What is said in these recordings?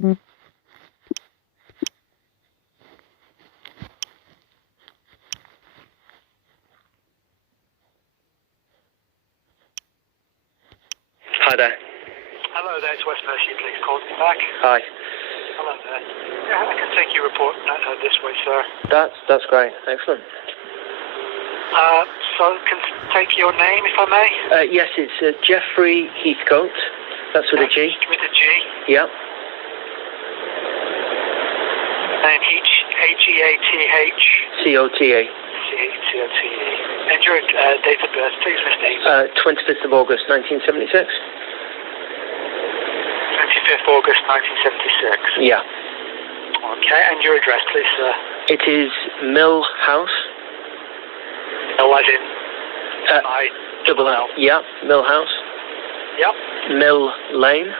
Hi there. Hello there, it's West Mercia Police calling me back. Hi. Hello there. Yeah, I can take your report this way, sir. That's great. Excellent. So can take your name, if I may? Yes, it's Jeffrey Heathcote. That's with a G. With a G. Yeah. And H-E-A-T-H. C-O-T-A. C-O-T-A. And your date of birth, please, Mr. Heath. 25th of August, 1976. 25th August, 1976. Yeah. Okay, and your address, please, sir. It is Mill House. Mill as in Double L. Yeah, Mill House. Yep. Mill Lane.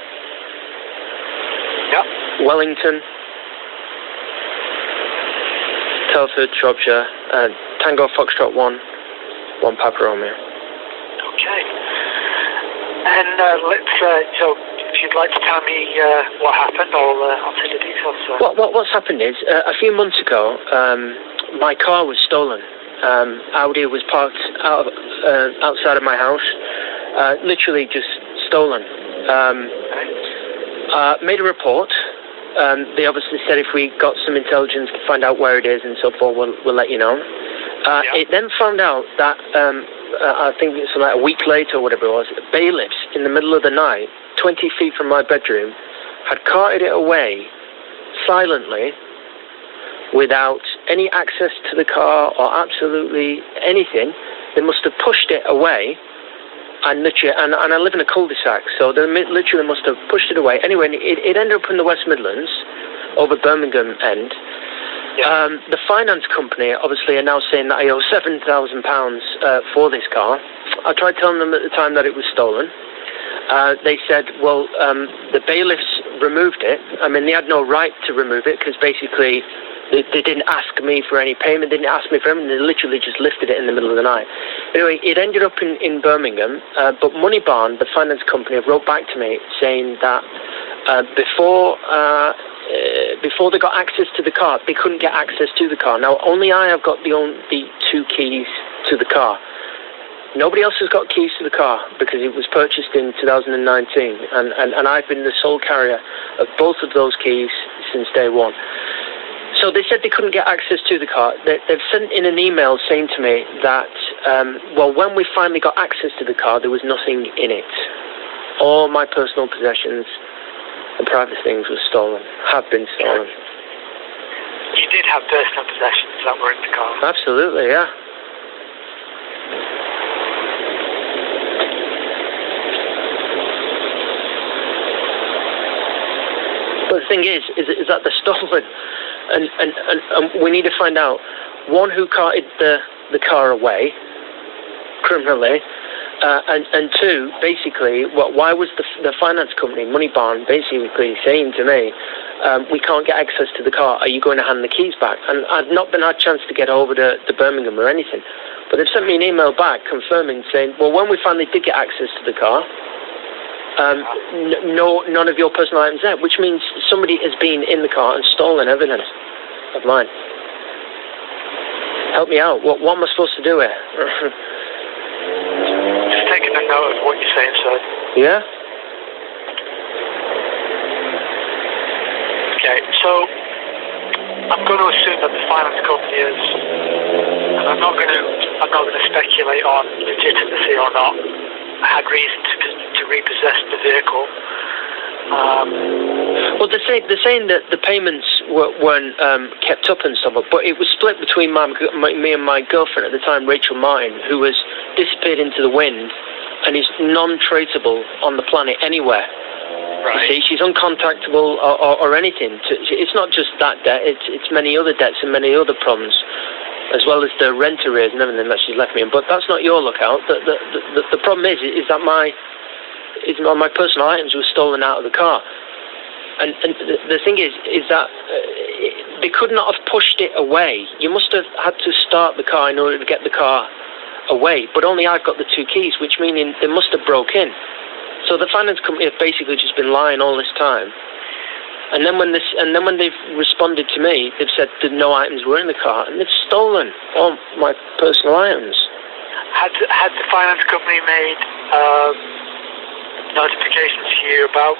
Yep. Wellington. Telford, Shropshire. Tango Foxtrot 1 Papa Romeo. Okay. And so if you'd like to tell me what happened, I'll take the details, sir. What's happened is, a few months ago, my car was stolen. Audi was parked outside of my house, literally just stolen. Made a report. They obviously said if we got some intelligence to find out where it is and so forth, we'll let you know. It then found out that, I think it's like a week later or whatever it was, bailiffs in the middle of the night, 20 feet from my bedroom, had carted it away silently without any access to the car or absolutely anything. They must have pushed it away. And I live in a cul-de-sac, so they literally must have pushed it away. Anyway, it ended up in the West Midlands, over Birmingham end. Yeah. The finance company obviously are now saying that I owe £7,000 for this car. I tried telling them at the time that it was stolen. They said, well, the bailiffs removed it. I mean, they had no right to remove it because basically they didn't ask me for any payment, didn't ask me for anything, they literally just lifted it in the middle of the night. Anyway, it ended up in Birmingham, but Money Barn, the finance company, wrote back to me saying that before they got access to the car, they couldn't get access to the car. Now, only I have got the two keys to the car. Nobody else has got keys to the car because it was purchased in 2019, and I've been the sole carrier of both of those keys since day one. So they said they couldn't get access to the car. They've sent in an email saying to me that, well, when we finally got access to the car, there was nothing in it. All my personal possessions and private things were stolen, have been stolen. You did have personal possessions that were in the car? Absolutely, yeah. But the thing is that they're stolen. And we need to find out, one, who carted the car away criminally, and two, basically, why was the finance company, Money Barn, basically saying to me, we can't get access to the car, are you going to hand the keys back? And I've not had a chance to get over to Birmingham or anything, but they've sent me an email back confirming, saying, well, when we finally did get access to the car, none of your personal items there, which means somebody has been in the car and stolen evidence of mine. Help me out. What am I supposed to do here? Just taking a note of what you're saying, sir. Yeah? Okay, so I'm going to assume that the finance company is, and I'm not going to speculate on legitimacy or not, had reason to repossess the vehicle. Well, they're saying that the payments weren't kept up and stuff, but it was split between me and my girlfriend at the time, Rachel Martin, who has disappeared into the wind and is non-traceable on the planet anywhere. Right. You see, she's uncontactable or anything. It's not just that debt; it's many other debts and many other problems, as well as the rent arrears and everything that she's left me in. But that's not your lookout. The problem is that my personal items were stolen out of the car. And the thing is that they could not have pushed it away. You must have had to start the car in order to get the car away. But only I've got the two keys, which meaning they must have broke in. So the finance company have basically just been lying all this time. And then when they've responded to me, they've said that no items were in the car, and they've stolen all my personal items. Had the finance company made notifications to you about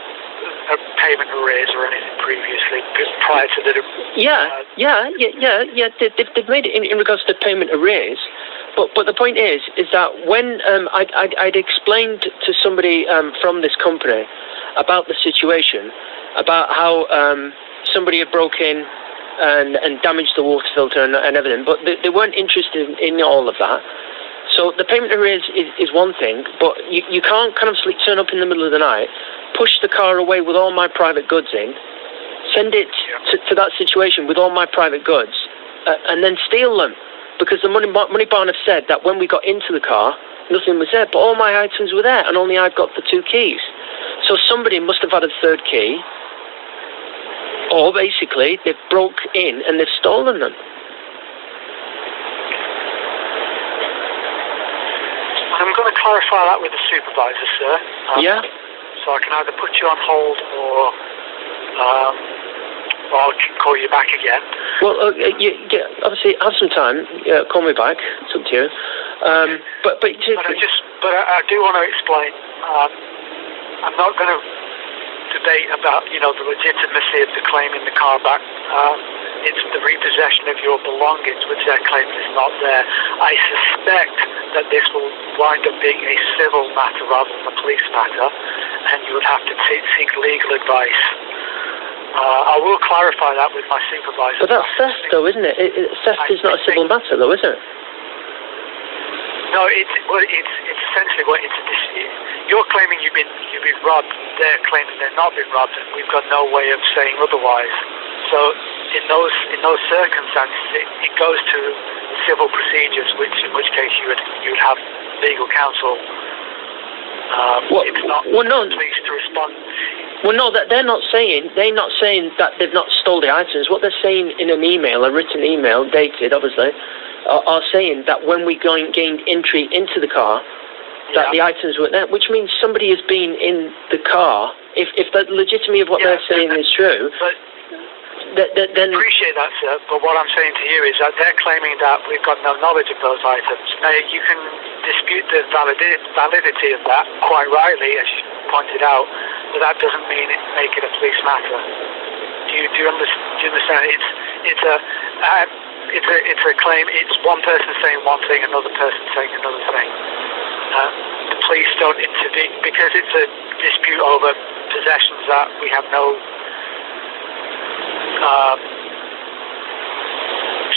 a payment arrears or anything previously prior to the? They've made it in regards to payment arrears. But the point is that when I'd explained to somebody from this company about the situation, about how somebody had broke in and damaged the water filter and everything, but they weren't interested in all of that. So the payment arrears is one thing, but you can't kind of turn up in the middle of the night, push the car away with all my private goods in, send it to that situation with all my private goods, and then steal them. Because the money barn have said that when we got into the car, nothing was there, but all my items were there, and only I've got the 2 keys. So somebody must have had a 3rd key, or basically they've broke in and they've stolen them. I'm going to clarify that with the supervisor, sir. Yeah. So I can either put you on hold or I can call you back again. Well, obviously have some time. Call me back. It's up to you. But I do want to explain. I'm not going to debate about the legitimacy of the claim in the car back. It's the repossession of your belongings, which they're claiming is not there. I suspect that this will wind up being a civil matter rather than a police matter, and you would have to seek legal advice. I will clarify that with my supervisor. But that's theft, though, isn't it? Theft is not a civil matter, though, is it? No, it's essentially what it's a dispute. You're claiming you've been robbed. They're claiming they've not been robbed, and we've got no way of saying otherwise. So in those circumstances, it goes to civil procedures, in which case you would have legal counsel. It's not police to respond. Well, no, they're not saying that they've not stolen the items. What they're saying in an email, a written email, dated obviously, are saying that when we gained entry into the car, that the items were there, which means somebody has been in the car. If the legitimacy of what they're saying is true, then appreciate that, sir. But what I'm saying to you is that they're claiming that we've got no knowledge of those items. Now, you can dispute the validity of that, quite rightly, as you pointed out, but that doesn't mean make it a police matter. Do you understand? It's a claim. It's one person saying one thing, another person saying another thing. The police don't intervene because it's a dispute over possessions that we have no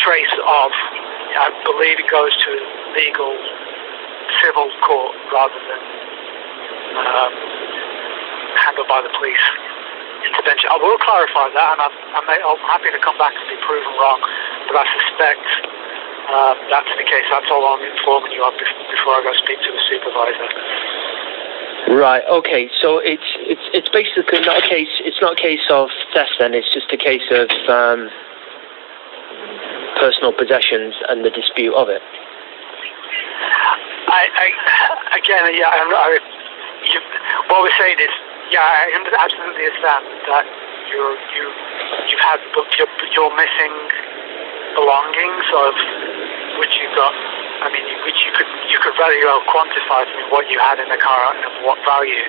trace of. I believe it goes to legal civil court rather than handled by the police intervention. I will clarify that, and I'm happy to come back and be proven wrong, but I suspect that's the case. That's all I'm informing you of before I go speak to the supervisor. Right. Okay. So it's basically not a case. It's not a case of theft. Then it's just a case of personal possessions and the dispute of it. What we're saying is, I absolutely understand that you've had your missing belongings of which you've got. I mean, which you could very well quantify to me what you had in the car and of what value.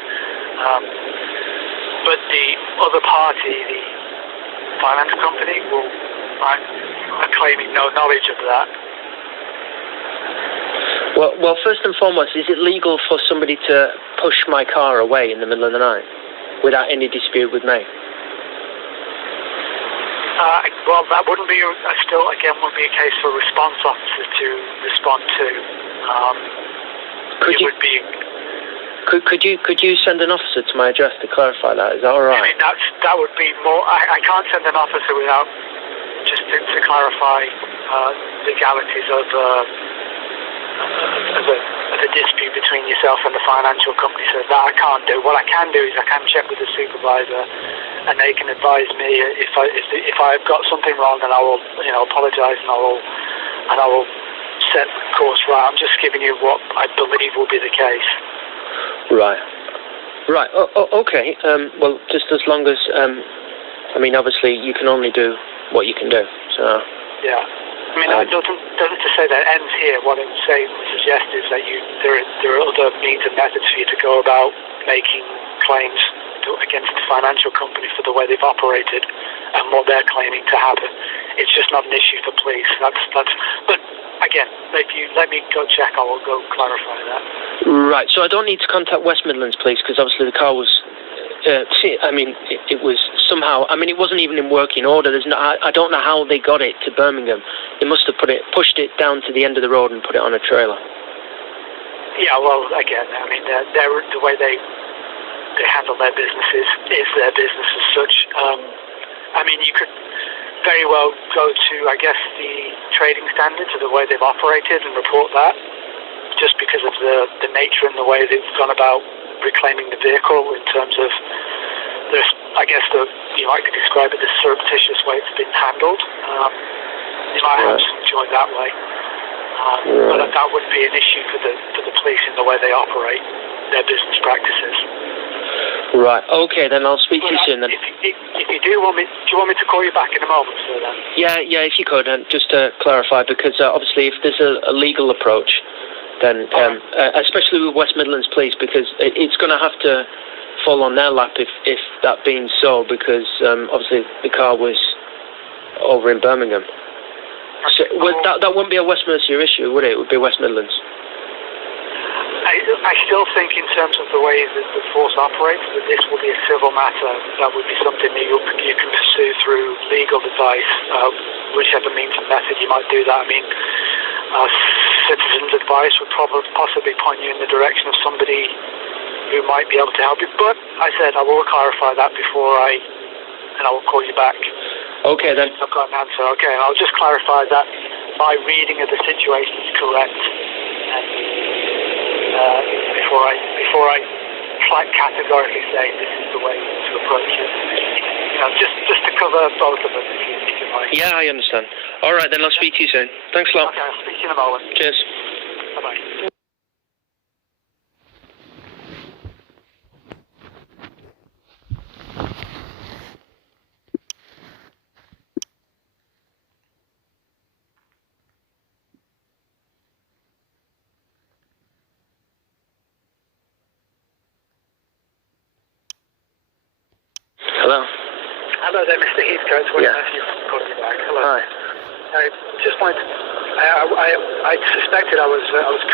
But the other party, the finance company, are claiming no knowledge of that. Well, first and foremost, is it legal for somebody to push my car away in the middle of the night without any dispute with me? Well, that wouldn't be would be a case for a response officer to respond to. Could you send an officer to my address to clarify that? Is that all right? I mean, that would be more. I can't send an officer without just to clarify legalities of a dispute between yourself and the financial company. So that I can't do. What I can do is I can check with the supervisor, and they can advise me if I've got something wrong, then I will apologise and I will set the course right. I'm just giving you what I believe will be the case. Right. Okay. Well, just as long as I mean, obviously, you can only do what you can do. So. Yeah. I mean, it doesn't to say that it ends here. What it would suggest is that there are other means and methods for you to go about making claims against the financial company for the way they've operated and what they're claiming to happen. It's just not an issue for police. But again, if you let me go check, I will go clarify that. Right. So I don't need to contact West Midlands Police because obviously the car was. It was somehow. I mean, it wasn't even in working order. I don't know how they got it to Birmingham. They must have pushed it down to the end of the road and put it on a trailer. Yeah. Well, again, I mean, the way they handle their businesses is their business as such. I mean, you could very well go to, I guess, the trading standards of the way they've operated and report that, just because of the nature and the way they've gone about reclaiming the vehicle in terms of this, I guess you might describe it as surreptitious way it's been handled. You might have some joy that way, but that would be an issue for the police in the way they operate their business practices. Right. Okay, then I'll speak to you soon. Then. If you do you want me to call you back in a moment, sir? Then. Yeah. If you could, just to clarify, because obviously, if there's a legal approach. Then, especially with West Midlands Police, because it's going to have to fall on their lap if that being so, because obviously the car was over in Birmingham. So that wouldn't be a West Mercia issue, would it? It would be West Midlands. I still think in terms of the way that the force operates, that this will be a civil matter. That would be something that you can pursue through legal advice, whichever means and method you might do that. I mean, citizens' advice would possibly point you in the direction of somebody who might be able to help you. But I said I will clarify that and I will call you back. Okay, then. I've got an answer. Okay, and I'll just clarify that my reading of the situation is correct. Before I categorically say this is the way to approach it. Just to cover both of us, if you like. Yeah, I understand. All right, then I'll speak to you soon. Thanks a lot. Okay, I'll speak to you in a moment. Cheers. Bye-bye. Hello. Hello there, Mr. Heathcote. Yeah. Calling you back. Hello. Hi. I just wanted. I suspected I was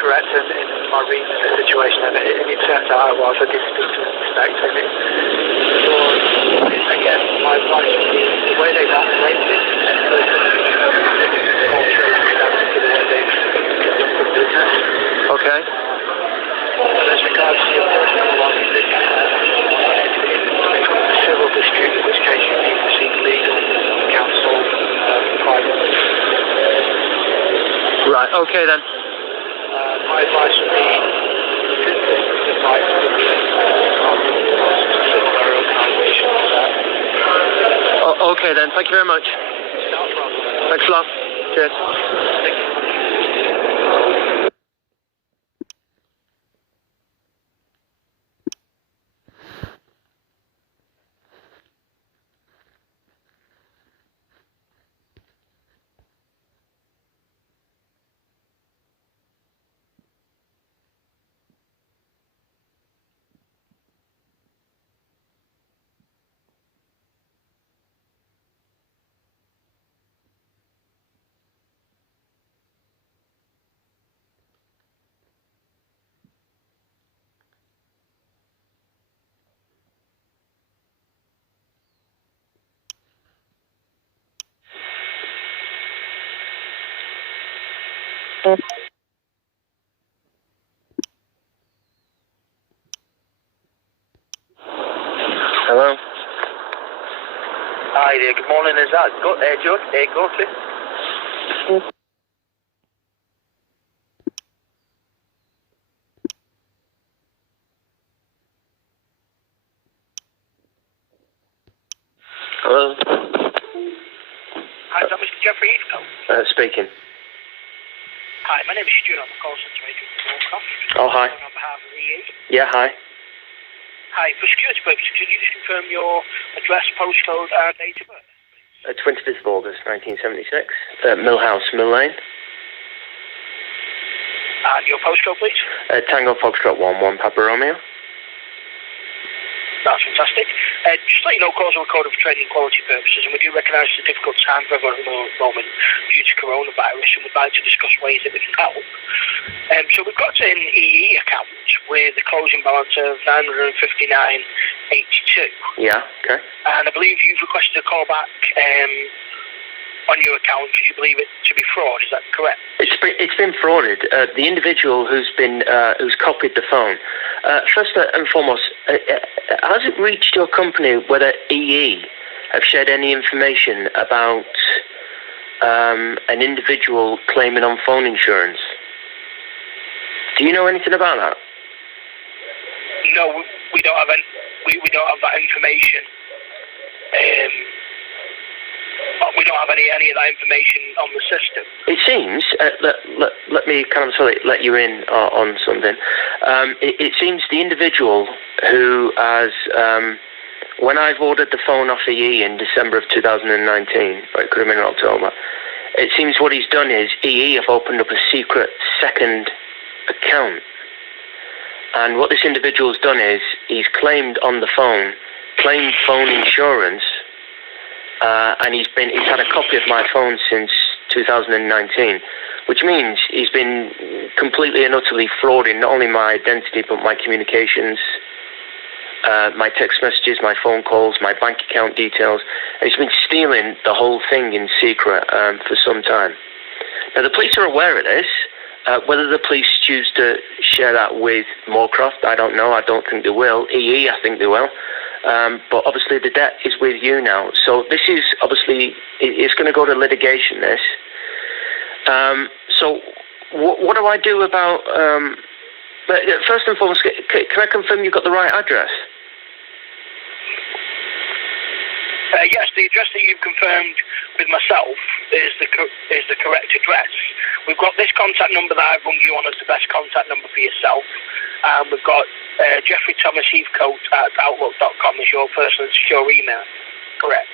correct in my reading of the situation, and it turns out I was. I did speak to an inspector. Again, my advice would be the way they've operated it is contrary to the way they've conducted business. Okay. But as regards to your personal belongings, it's a civil dispute, in which case you need to seek legal counsel privately. Right. Okay then. My advice would be to fight for the civil organisation for that. Okay then. Thank you very much. No problem. Thanks a lot. Cheers. Thank you. Hello. Hi there, good morning, is that Gortley? Hello. Hi, is that Mr. Jeffrey Heathcote? Speaking. Hi, my name is Stuart. I'm a call center agent for Moorcroft. Oh, hi. On behalf of EE. Yeah, hi. Hi, for security purposes, can you just confirm your address, postcode, and date of birth? 25th of August, 1976. Millhouse, Mill Lane. And your postcode, please? Tango Foxtrot 1 Papa Romeo. That's fantastic. Just let you know, calls are recorded for training quality purposes, and we do recognise it's a difficult time for everyone at the moment due to coronavirus, and we'd like to discuss ways that we can help. So we've got an EE account with a closing balance of $959.82. Yeah, okay. And I believe you've requested a call back on your account because you believe it to be fraud. Is that correct? It's been frauded. The individual who's copied the phone. First and foremost, has it reached your company whether EE have shared any information about an individual claiming on phone insurance? Do you know anything about that? No, we don't have any. We don't have that information. We don't have any of that information on the system. It seems, let me kind of let you in on something. It seems the individual who has, when I've ordered the phone off EE in December of 2019, but it could have been in October, it seems what he's done is EE have opened up a secret second account. And what this individual's done is he's claimed on the phone, claimed phone insurance, and he's had a copy of my phone since 2019, which means he's been completely and utterly frauding not only my identity but my communications, my text messages, my phone calls, my bank account details. And he's been stealing the whole thing in secret for some time. Now the police are aware of this. Whether the police choose to share that with Moorcroft, I don't know. I don't think they will. EE, I think they will. But obviously the debt is with you now. So this is obviously, it's going to go to litigation, this. So what do I do about... first and foremost, can I confirm you've got the right address? Yes, the address that you've confirmed with myself is the correct address. We've got this contact number that I've rung you on as the best contact number for yourself. We've got Jeffrey Thomas Heathcote at outlook.com as your personal secure email. Correct?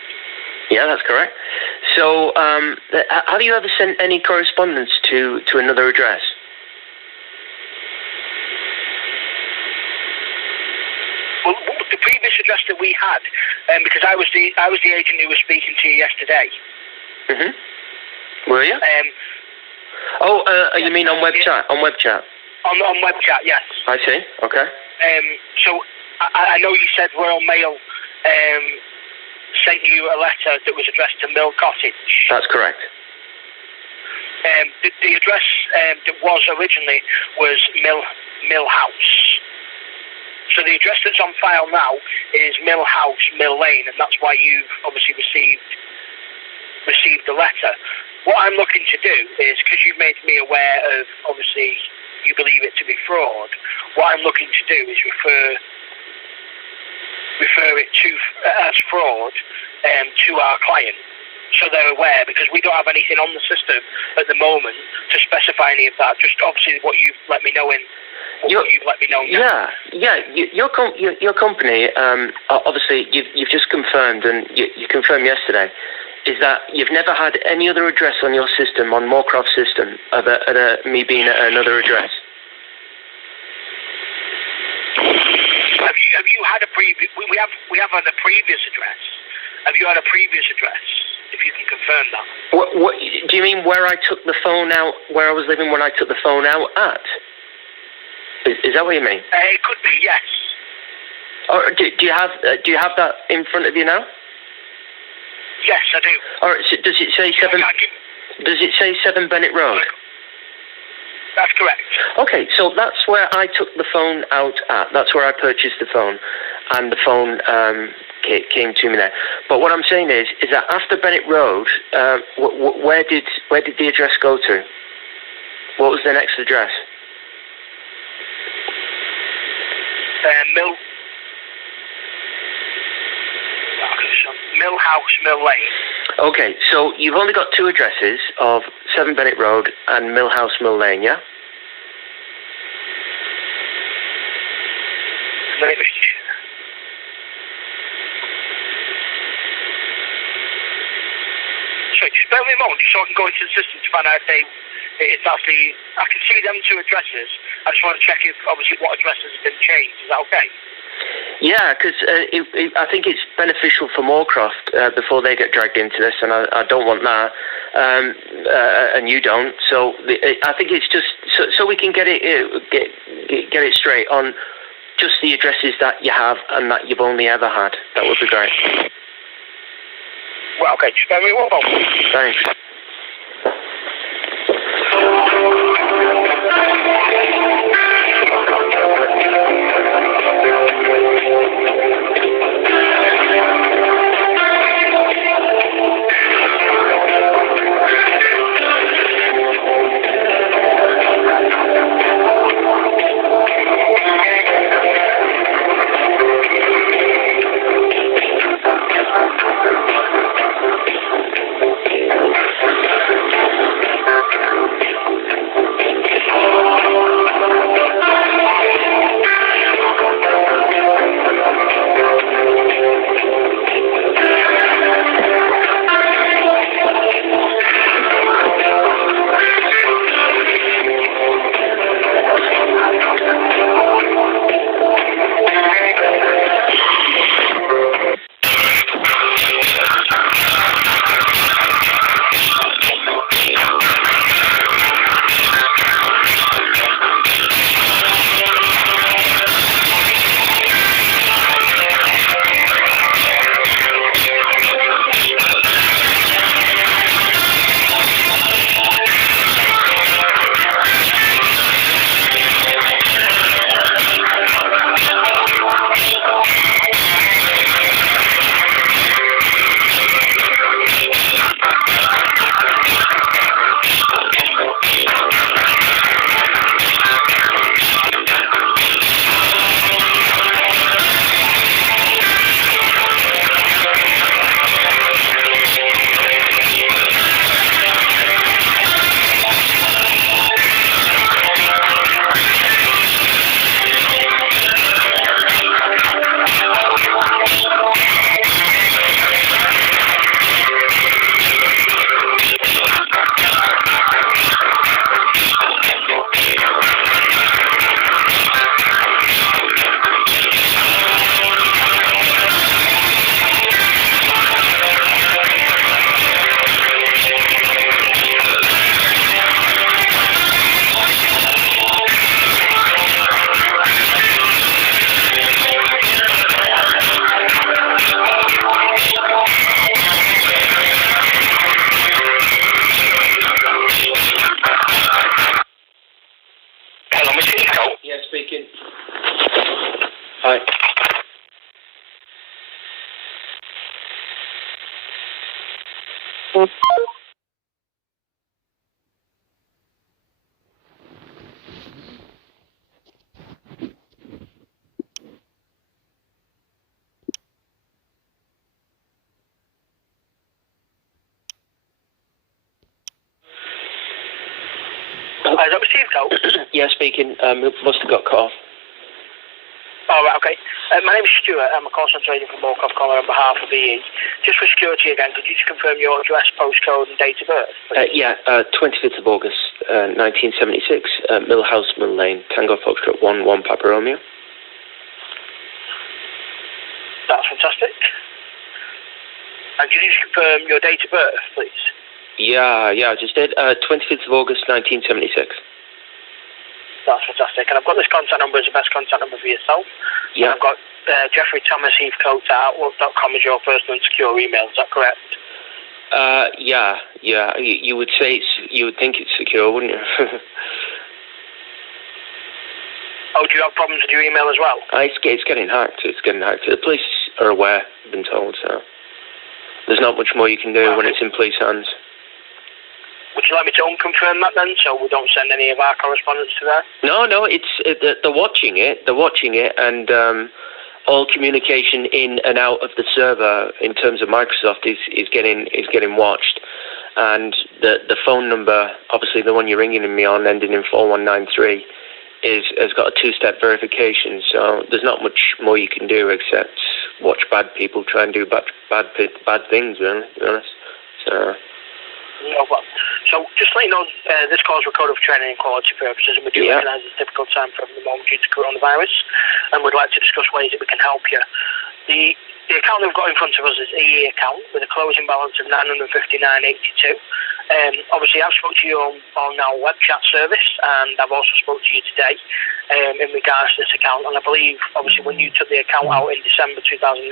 Yeah, that's correct. So have you ever sent any correspondence to another address? Well, the previous address that we had, because I was the agent who was speaking to you yesterday. Mhm. Were you? You mean on web chat? On web chat? On web chat, yes. I see. Okay. So I know you said Royal Mail sent you a letter that was addressed to Mill Cottage. That's correct. The address that was originally was Mill House. So the address that's on file now is Mill House, Mill Lane, and that's why you've obviously received the letter. What I'm looking to do is, because you've made me aware of, obviously, you believe it to be fraud, what I'm looking to do is refer it to as fraud to our client, so they're aware, because we don't have anything on the system at the moment to specify any of that. Just obviously what you've let me know now. Yeah. Your company, obviously, you've just confirmed, and you confirmed yesterday, is that you've never had any other address on your system, on Moorcroft's system, of me being at another address. Have you had a previous? We have had a previous address. Have you had a previous address? If you can confirm that. What do you mean? Where I took the phone out? Where I was living when I took the phone out at? Is that what you mean? It could be, yes. Or do you have that in front of you now? Yes, I do. All right. So does it say 7? Does it say 7 Bennett Road? That's correct. Okay, so that's where I took the phone out at. That's where I purchased the phone, and the phone came to me there. But what I'm saying is that after Bennett Road, where did the address go to? What was the next address? Mill House, Mill Lane. Okay, so you've only got two addresses of 7 Bennett Road and Mill House, Mill Lane, yeah? sorry, just bear with me a moment, just so I can go into the system to find out if it's actually, I can see them two addresses. I just want to check if, obviously, what addresses have been changed. Is that okay? Yeah, because I think it's beneficial for Moorcroft before they get dragged into this, and I don't want that, and you don't. So I think it's just so we can get it straight on just the addresses that you have and that you've only ever had. That would be great. Well, okay, just bear with me one moment. Thanks. Yeah, speaking. Hi. Is that received out? Yeah, speaking. Must have got cut off. Oh, right, okay. My name is Stuart. I'm a call centre agent from Moorcroft Calling on behalf of EE. Just for security again, could you just confirm your address, postcode and date of birth? 25th of August, 1976, Millhouse, Mill Lane, Tango Foxtrot 1 Papa Romeo. That's fantastic. And could you just confirm your date of birth, please? Yeah, I just did. 25th of August, 1976. That's fantastic. And I've got this contact number as the best contact number for yourself. Yeah. And I've got Jeffrey Thomas Heathcote at outlook.com as your personal and secure email. Is that correct? Yeah. You would say you would think it's secure, wouldn't you? Oh, do you have problems with your email as well? It's getting hacked. The police are aware, I've been told, so there's not much more you can do when it's in police hands. Would you like me to unconfirm that then, so we don't send any of our correspondence to there? No, they're watching it, and all communication in and out of the server in terms of Microsoft is getting watched, and the phone number, obviously the one you're ringing me on, ending in 4193, has got a two-step verification. So there's not much more you can do except watch bad people try and do bad things, really, to be honest. So. No problem. So just let you know, this call is recorded for training and quality purposes, and we do recognise it's a difficult time for the moment due to coronavirus, and we'd like to discuss ways that we can help you. The account we've got in front of us is EE account with a closing balance of 959.82. Obviously, I've spoke to you on our web chat service, and I've also spoke to you today in regards to this account. And I believe, obviously, when you took the account out in December 2018,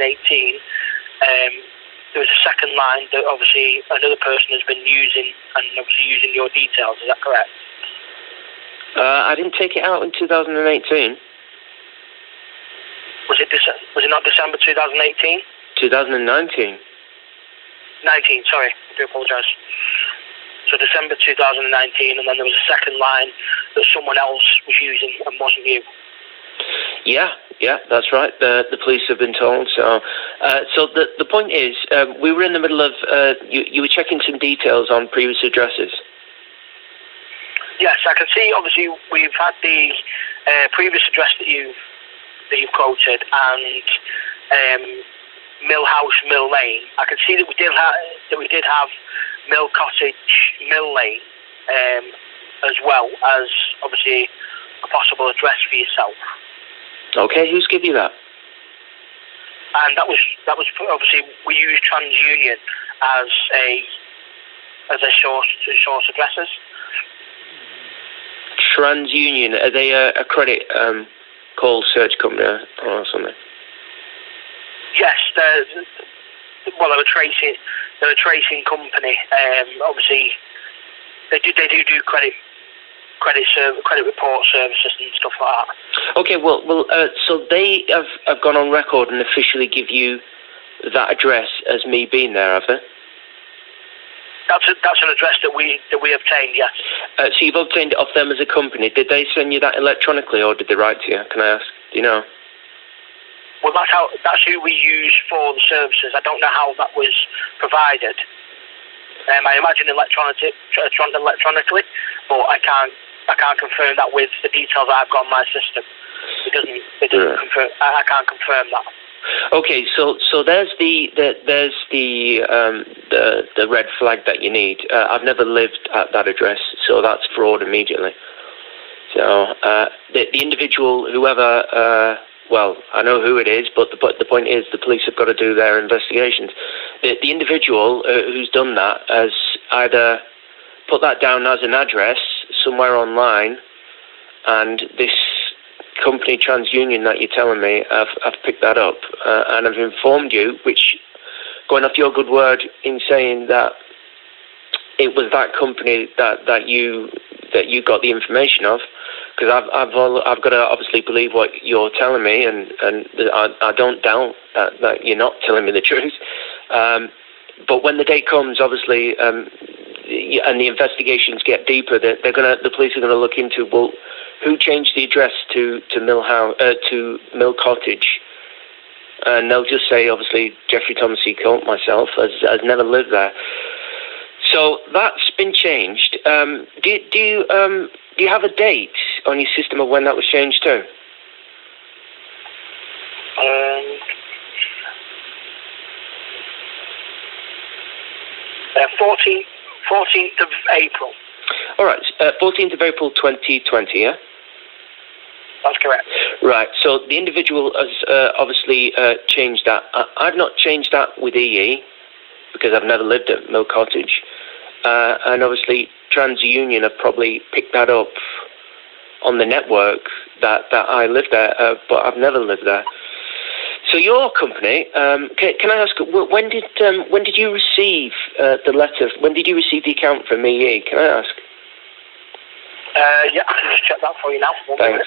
there was a second line that obviously another person has been using, and obviously using your details. Is that correct? I didn't take it out in 2018. Was it not December 2018? 2019. 19, sorry. I do apologise. So December 2019, and then there was a second line that someone else was using and wasn't you. Yeah, that's right. The police have been told. So the point is, we were in the middle of you were checking some details on previous addresses. Yes, I can see. Obviously, we've had the previous address that you've quoted, and Mill House, Mill Lane. I can see that we did have Mill Cottage, Mill Lane, as well as obviously a possible address for yourself. Okay, who's give you that? And that was obviously we use TransUnion as a source addresses. TransUnion, are they a credit call search company or something? Yes, they're a tracing company. Obviously, they do credit report services and stuff like that. Okay, well, so they have gone on record and officially give you that address as me being there, have they? That's an address that we obtained, yes. So you've obtained it off them as a company. Did they send you that electronically, or did they write to you? Can I ask? Do you know? Well, that's who we use for the services. I don't know how that was provided. I imagine electronically, but I can't confirm that with the details I've got in my system. It doesn't confirm. I can't confirm that. Okay, so there's the red flag that you need. I've never lived at that address, so that's fraud immediately. So the individual, whoever, well, I know who it is, but the point is the police have got to do their investigations. The individual who's done that has either put that down as an address somewhere online, and this company TransUnion that you're telling me, I've picked that up, and I've informed you, which, going off your good word in saying that it was that company that you got the information of, because I've got to obviously believe what you're telling me, and I don't doubt that you're not telling me the truth. But when the day comes, obviously, and the investigations get deeper, the police are going to look into, well, who changed the address to Mill Cottage, and they'll just say, obviously, Jeffrey Thomas C. Colt, myself, has never lived there. So that's been changed. Do you have a date on your system of when that was changed to? 14th of April. All right, 14th of April 2020, yeah? That's correct. Right, so the individual has obviously changed that. I've not changed that with EE because I've never lived at Mill Cottage. And obviously TransUnion have probably picked that up on the network that I live there, but I've never lived there. So your company, can I ask, when did you receive the letter? When did you receive the account from EE? Can I ask? Yeah, I can just check that for you now. Thanks.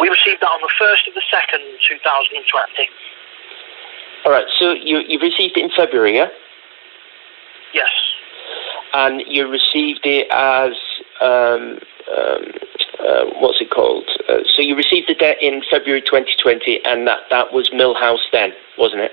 We received that on the 1st of the 2nd, 2020. All right, so you received it in February, yeah? Yes. And you received it as, what's it called? So you received the debt in February 2020, and that was Mill House then, wasn't it?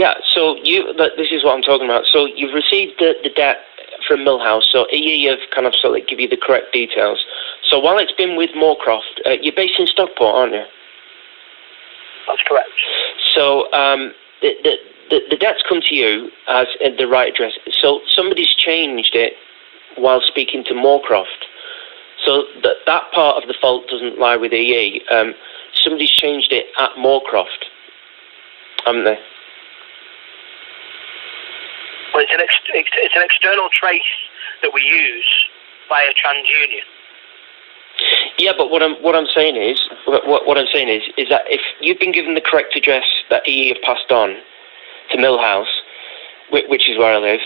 Yeah, so this is what I'm talking about. So you've received the debt from Millhouse, so EE have kind of sort of give you the correct details. So while it's been with Moorcroft, you're based in Stockport, aren't you? That's correct. So the debt's come to you as the right address. So somebody's changed it while speaking to Moorcroft. So that part of the fault doesn't lie with EE. Somebody's changed it at Moorcroft, haven't they? Well, it's an external trace that we use via TransUnion. Yeah, but what I'm saying is that if you've been given the correct address that EE have passed on to Millhouse, which is where I live,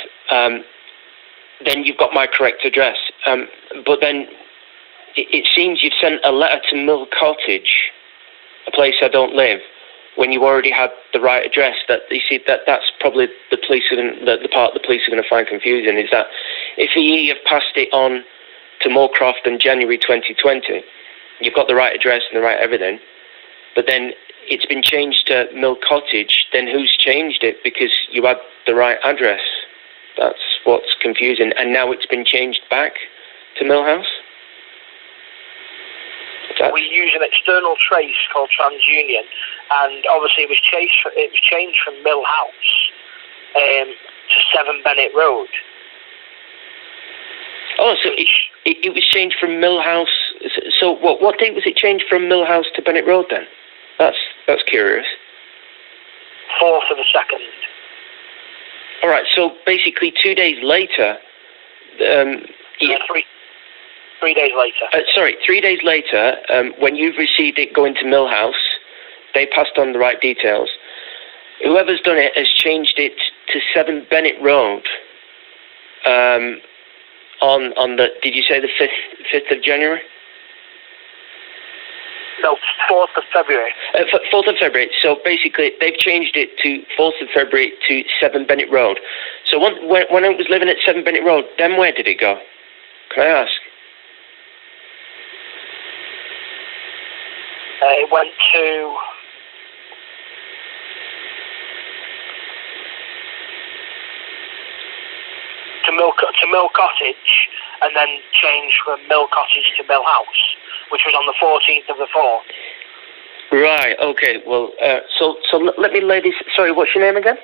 then you've got my correct address. But then it seems you've sent a letter to Mill Cottage, a place I don't live, when you already had the right address. That you see that's probably the police the part the police are going to find confusing is that if EE have passed it on to Moorcroft in January 2020, you've got the right address and the right everything, but then it's been changed to Mill Cottage, then who's changed it because you had the right address? That's what's confusing. And now it's been changed back to Millhouse? We use an external trace called TransUnion, and obviously it was changed from Millhouse to 7 Bennett Road. Oh, so it was changed from Millhouse. So what date was it changed from Millhouse to Bennett Road then? That's curious. 4th of the 2nd. All right. So basically, 2 days later. 3 days later. 3 days later, when you've received it going to Millhouse, they passed on the right details. Whoever's done it has changed it to 7 Bennett Road. On the, did you say the 5th of January? No, 4th of February. 4th of February. So basically, they've changed it to 4th of February to 7 Bennett Road. So when I was living at 7 Bennett Road, then where did it go? Can I ask? It went to Mill Cottage, and then changed from Mill Cottage to Millhouse, which was on the 14th of the 4th. Right. Okay. Well, so let me lay this. Sorry, what's your name again?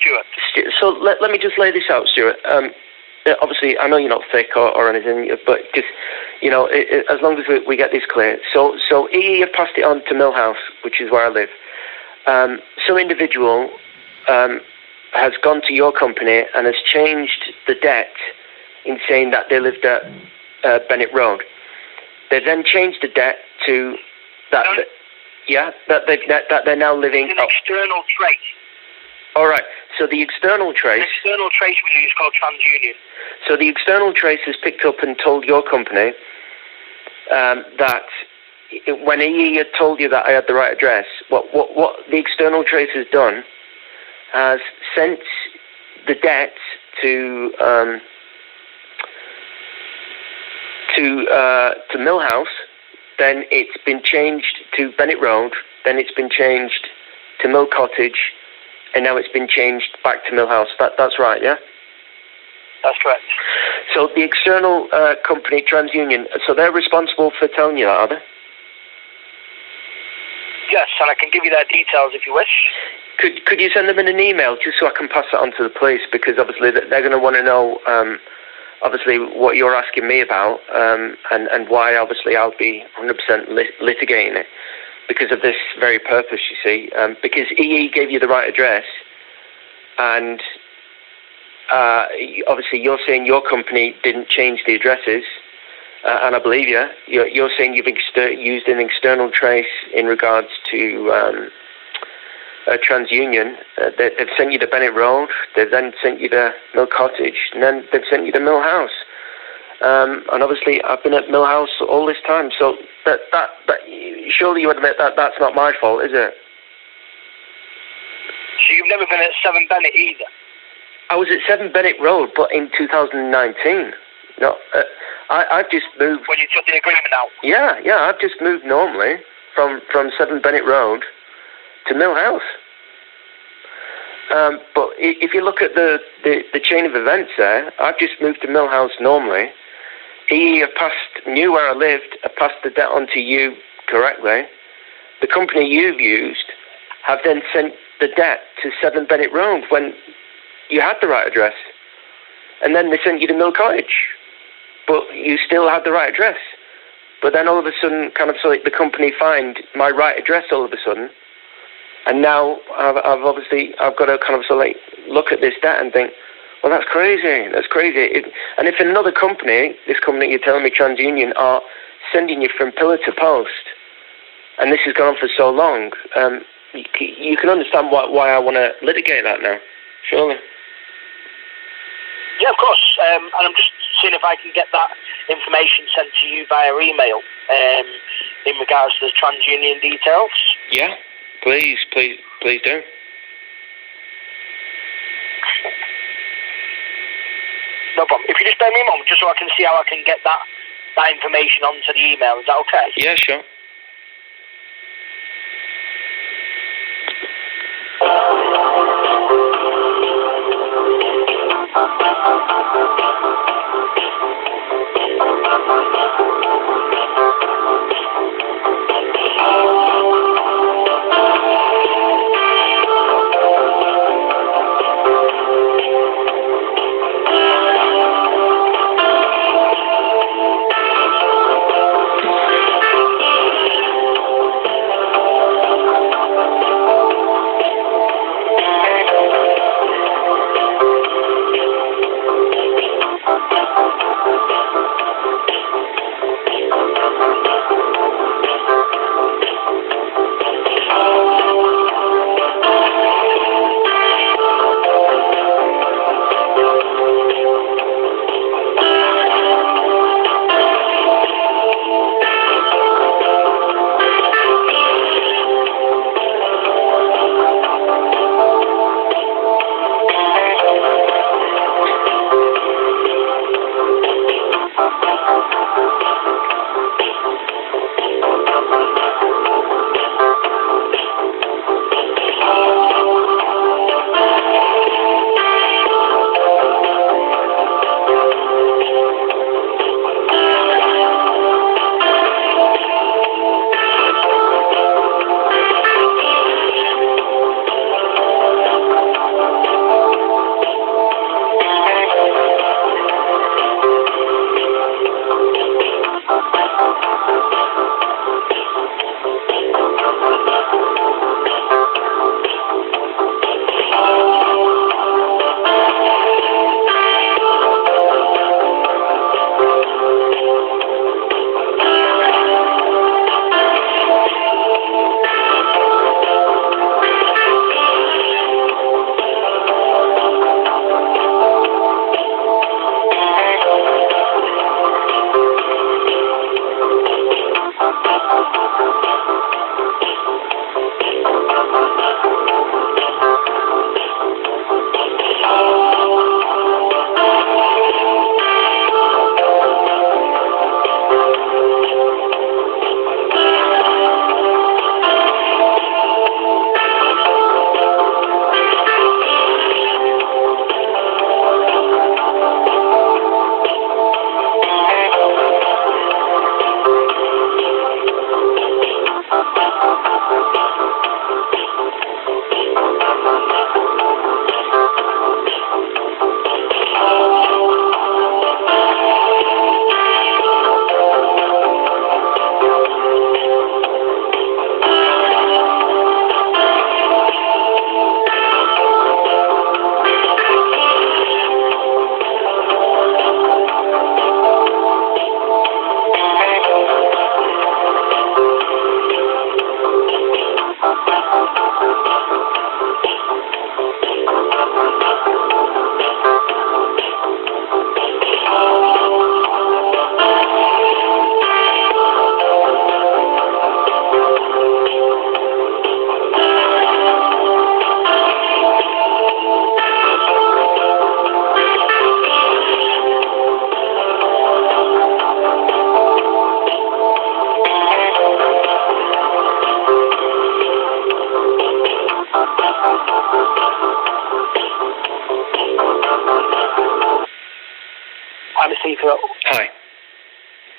Stuart. So let me just lay this out, Stuart. Obviously, I know you're not thick or anything, but just, as long as we get this clear. So EE have passed it on to Millhouse, which is where I live. Some individual has gone to your company and has changed the debt in saying that they lived at Bennett Road. They then changed the debt to that. That they're now living. An external trace. All right. So the external trace. An external trace we use called TransUnion. So the external trace has picked up and told your company that when EE had told you that I had the right address, what the external trace has done has sent the debt to Millhouse. Then it's been changed to Bennett Road. Then it's been changed to Mill Cottage. And now it's been changed back to Millhouse. That's right, yeah? That's correct. So the external company, TransUnion, so they're responsible for telling you that, are they? Yes, and I can give you their details if you wish. Could you send them in an email just so I can pass that on to the police? Because obviously they're going to want to know, obviously, what you're asking me about and why, obviously, I'll be 100% litigating it. Because of this very purpose, you see. Because EE gave you the right address, and obviously you're saying your company didn't change the addresses, and I believe you. You're saying you've used an external trace in regards to TransUnion. They've sent you to Bennett Road, they've then sent you to Mill Cottage, and then they've sent you to Millhouse. And obviously I've been at Millhouse all this time, so that surely you admit that that's not my fault, is it? So you've never been at 7 Bennett either? I was at 7 Bennett Road, but in 2019. No, I've just moved. When you took the agreement out? Yeah, I've just moved normally from 7 Bennett Road to Millhouse. But if you look at the chain of events there, I've just moved to Millhouse normally. He knew where I lived, passed the debt on to you correctly. The company you've used have then sent the debt to 7 Bennett Road when you had the right address. And then they sent you to Mill Cottage, but you still had the right address. But then all of a sudden, kind of, so like the company find my right address all of a sudden, and now I've got to kind of, so like, look at this debt and think, well, that's crazy. And if another company, this company you're telling me, TransUnion, are sending you from pillar to post, and this has gone on for so long, you can understand why I want to litigate that now, surely. Yeah, of course. And I'm just seeing if I can get that information sent to you via email in regards to the TransUnion details. Yeah, please do. No problem. If you just bear me a moment, just so I can see how I can get that information onto the email. Is that okay? Yeah, sure.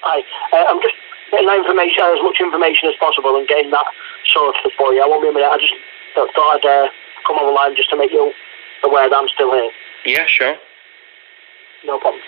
I'm just getting that information, as much information as possible, and getting that sorted for you. I won't be a minute. I just thought I'd come on the line just to make you aware that I'm still here. Yeah, sure. No problem.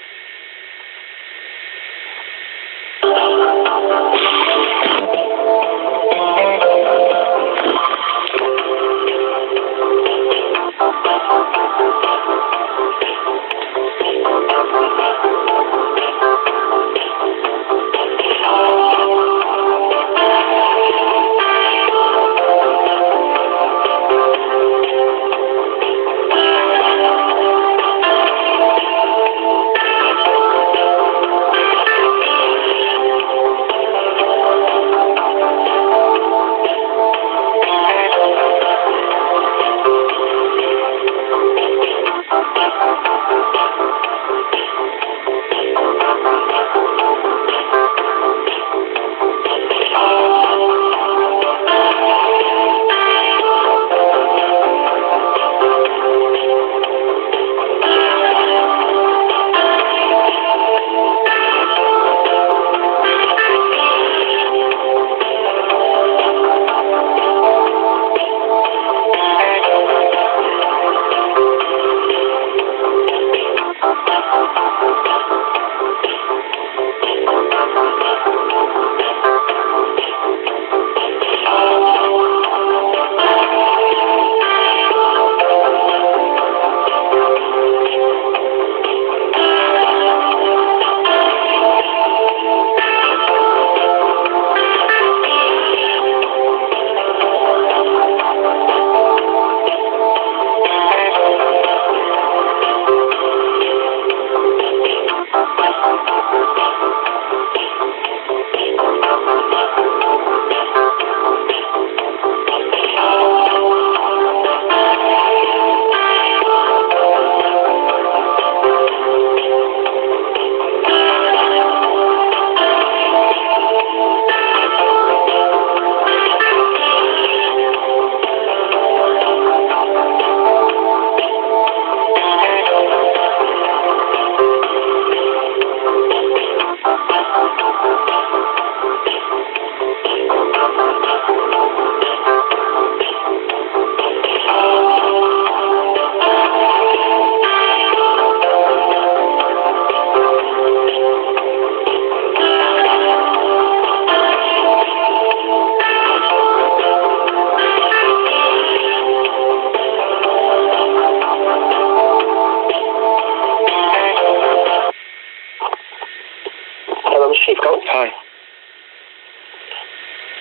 Hi.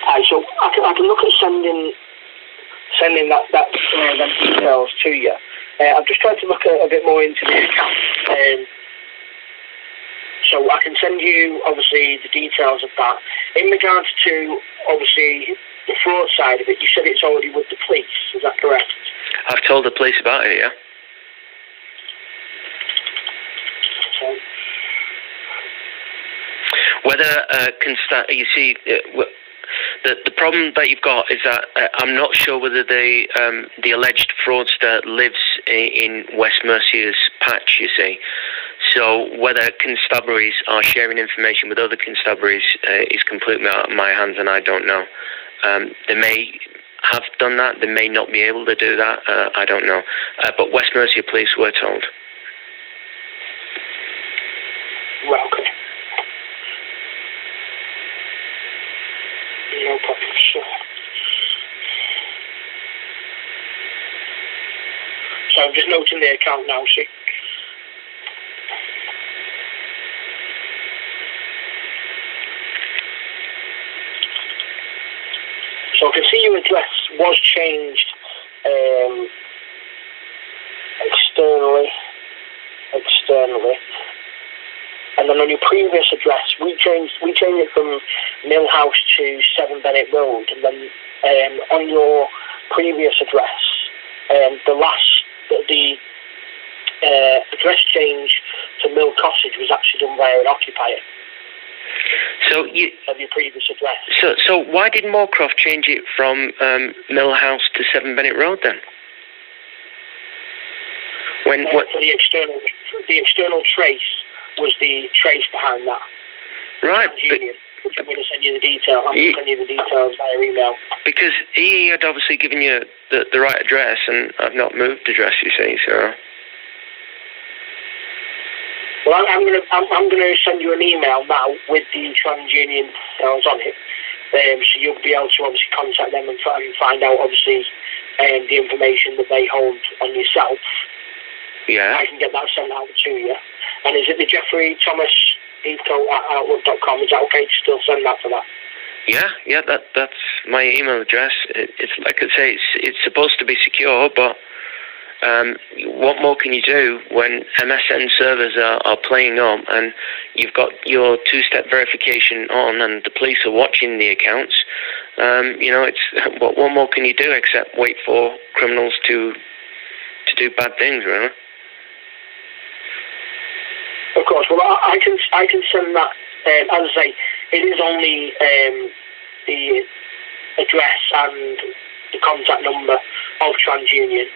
Hi, so I can look at sending them details to you. I'm just trying to look a bit more into the account. So I can send you, obviously, the details of that. In regards to, obviously, the fraud side of it, you said it's already with the police. Is that correct? I've told the police about it, yeah. Okay. Whether you see, the problem that you've got is that I'm not sure whether the alleged fraudster lives in West Mercia's patch, you see. So whether constabularies are sharing information with other constabularies is completely out of my hands, and I don't know. They may have done that, they may not be able to do that, I don't know. But West Mercia police were told. Well, okay. No problem, sure. So I'm just noting the account now, see. So I can see your address was changed externally. And then on your previous address, we changed it from Mill House to 7 Bennett Road. And then on your previous address, the address change to Mill Cottage was actually done by an occupier. So of your previous address. So why did Moorcroft change it from Mill House to 7 Bennett Road then? The external trace was the trace behind that. Right. TransUnion, which I'm going to send you the details. I'm going to send you the details via email. Because he had obviously given you the right address, and I've not moved the address, you see, so... Well, I'm going to send you an email now with the TransUnion details on it, so you'll be able to obviously contact them and find out obviously the information that they hold on yourself. Yeah. I can get that sent out to you. And is it the Jeffrey Thomas Outlook.com? Is that okay to still send that for that? Yeah, that's my email address. It's like I say, it's supposed to be secure, but what more can you do when MSN servers are playing up and you've got your two-step verification on and the police are watching the accounts? It's what more can you do except wait for criminals to do bad things, really? Of course. Well, I can send that. As I say, it is only the address and the contact number of TransUnion,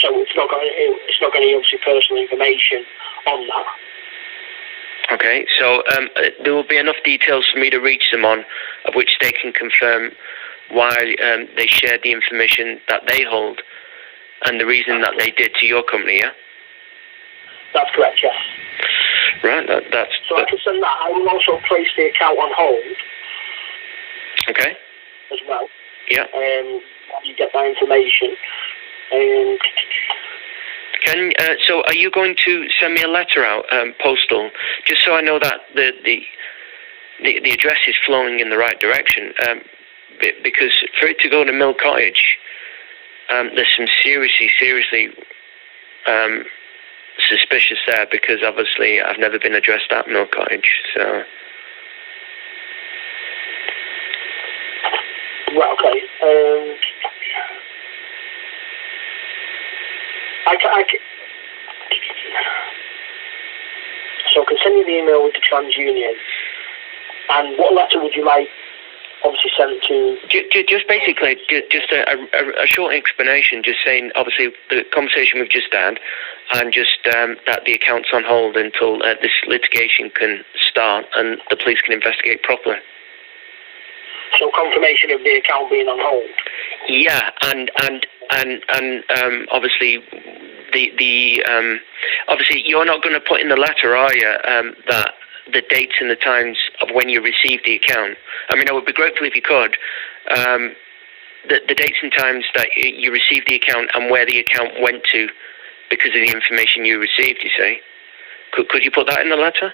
so it's not going to obviously personal information on that. Okay, so there will be enough details for me to reach them on, of which they can confirm why they shared the information that they hold and the reason that they did to your company, yeah? That's correct, yes. Right, that's... So I can send that. I will also place the account on hold. Okay. As well. Yeah. You get that information. So are you going to send me a letter out, postal, just so I know that the address is flowing in the right direction? Because for it to go to Mill Cottage, there's some seriously suspicious there, because obviously I've never been addressed at Mill Cottage, so... Right, okay. So I can send you the email with the TransUnion. And what letter would you like, obviously, sent to? Just basically, just a short explanation, just saying, obviously, the conversation we've just had, and just that the account's on hold until this litigation can start and the police can investigate properly. So confirmation of the account being on hold. Yeah, and obviously obviously you're not going to put in the letter, are you, that the dates and the times of when you received the account? I mean, I would be grateful if you could. The dates and times that you received the account and where the account went to because of the information you received, you see. Could you put that in the letter?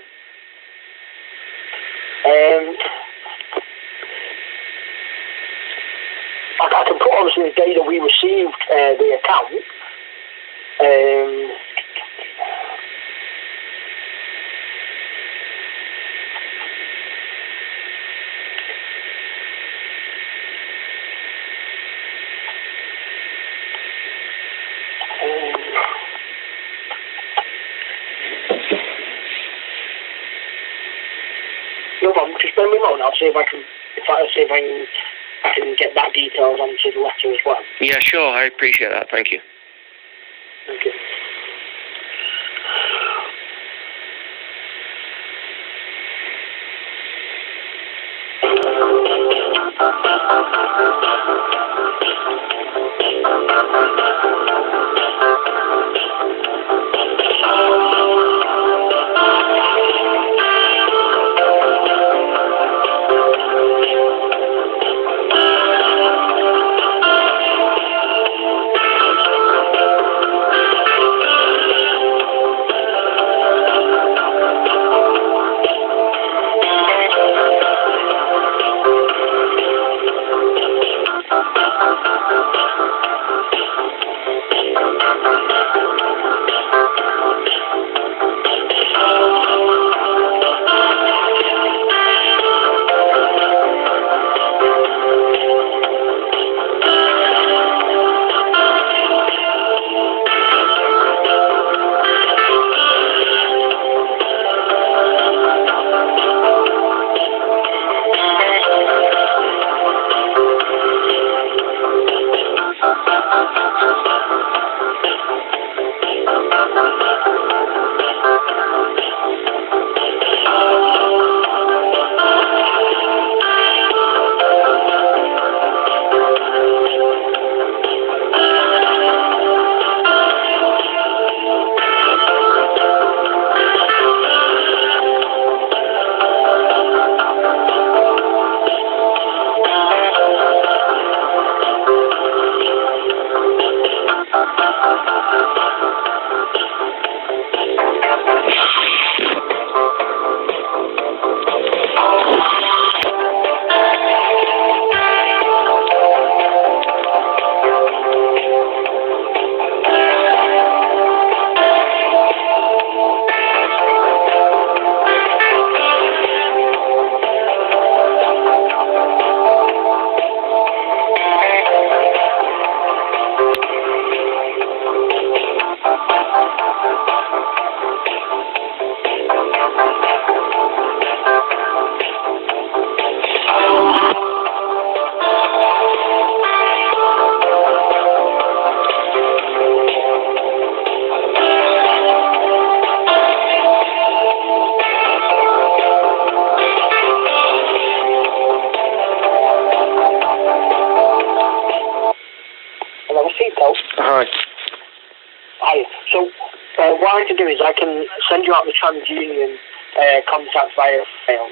I can put obviously the day that we received the account. No problem. Just bear with me a moment. I'll see if I can. I can get that details onto the letter as well. Yeah, sure. I appreciate that. Thank you. Thank you. is I can send you out the TransUnion contact via mail.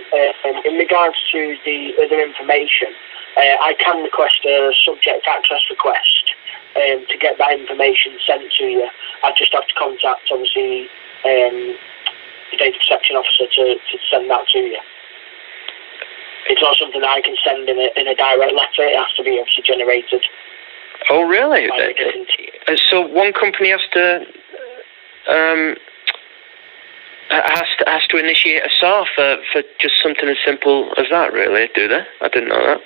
In regards to the other information, I can request a subject access request to get that information sent to you. I just have to contact, obviously, the data protection officer to send that to you. It's not something that I can send in a direct letter. It has to be obviously generated. Oh, really? So one company has to initiate a SAR for just something as simple as that, really, do they? I didn't know that.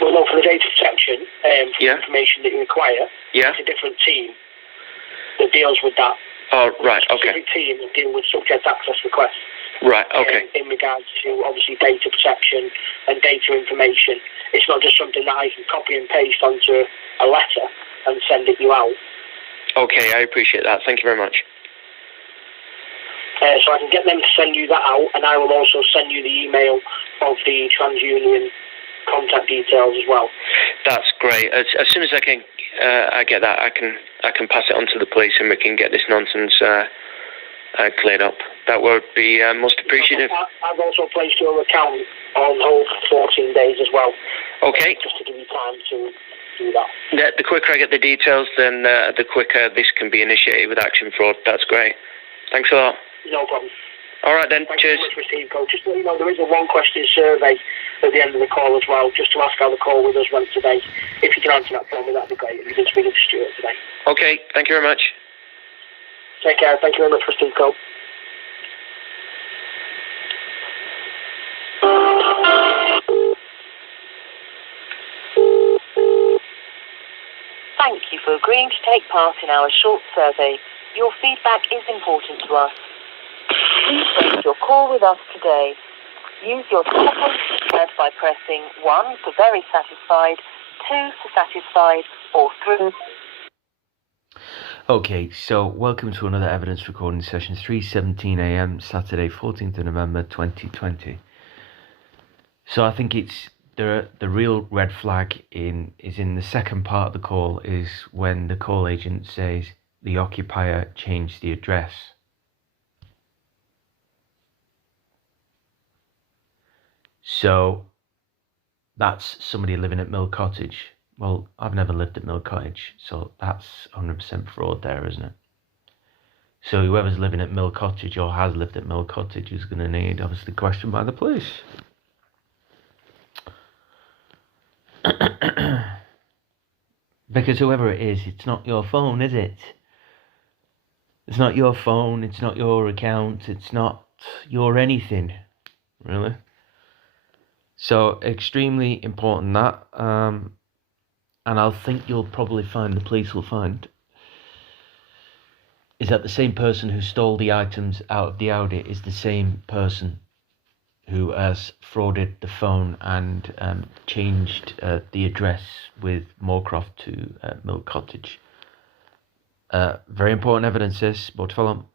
Well, no, for the data protection, for the information that you require, it's a different team that deals with that. Oh, right, okay. A specific team that deal with subject access requests. Right, okay. In regards to, obviously, data protection and data information. It's not just something that I can copy and paste onto a letter and send it you out. Okay, I appreciate that. Thank you very much. So I can get them to send you that out, and I will also send you the email of the TransUnion contact details as well. That's great. As soon as I get that, I can pass it on to the police, and we can get this nonsense cleared up. That would be most appreciative. I've also placed your account on hold for 14 days as well. Okay. Just to give you time to do that. The quicker I get the details, then the quicker this can be initiated with Action Fraud. That's great. Thanks a lot. No problem. All right then. Thanks Cheers. so much, Steve. Just to let you know, there is a one-question survey at the end of the call as well, just to ask how the call with us went today. If you can answer that for me, that'd be great. If you can speak to Stuart today. Okay. Thank you very much. Take care. Thank you very much for Steve Cole. Thank you for agreeing to take part in our short survey. Your feedback is important to us. Please raise your call with us today. Use your telephone keypad by pressing 1 for very satisfied, 2 for satisfied, or 3. Okay, so welcome to another evidence recording session, 3:17 a.m. Saturday, 14th of November 2020. So I think it's the real red flag is in the second part of the call, is when the call agent says the occupier changed the address. So that's somebody living at Mill Cottage. Well, I've never lived at Mill Cottage, so that's 100% fraud there, isn't it? So whoever's living at Mill Cottage or has lived at Mill Cottage is going to need, obviously, questioned by the police. Because whoever it is, it's not your phone, is it? It's not your phone, it's not your account, it's not your anything, really. So, extremely important that, and I think you'll probably find, the police will find, is that the same person who stole the items out of the Audi is the same person who has frauded the phone and changed the address with Moorcroft to Mill Cottage. Very important evidence, this, more to follow.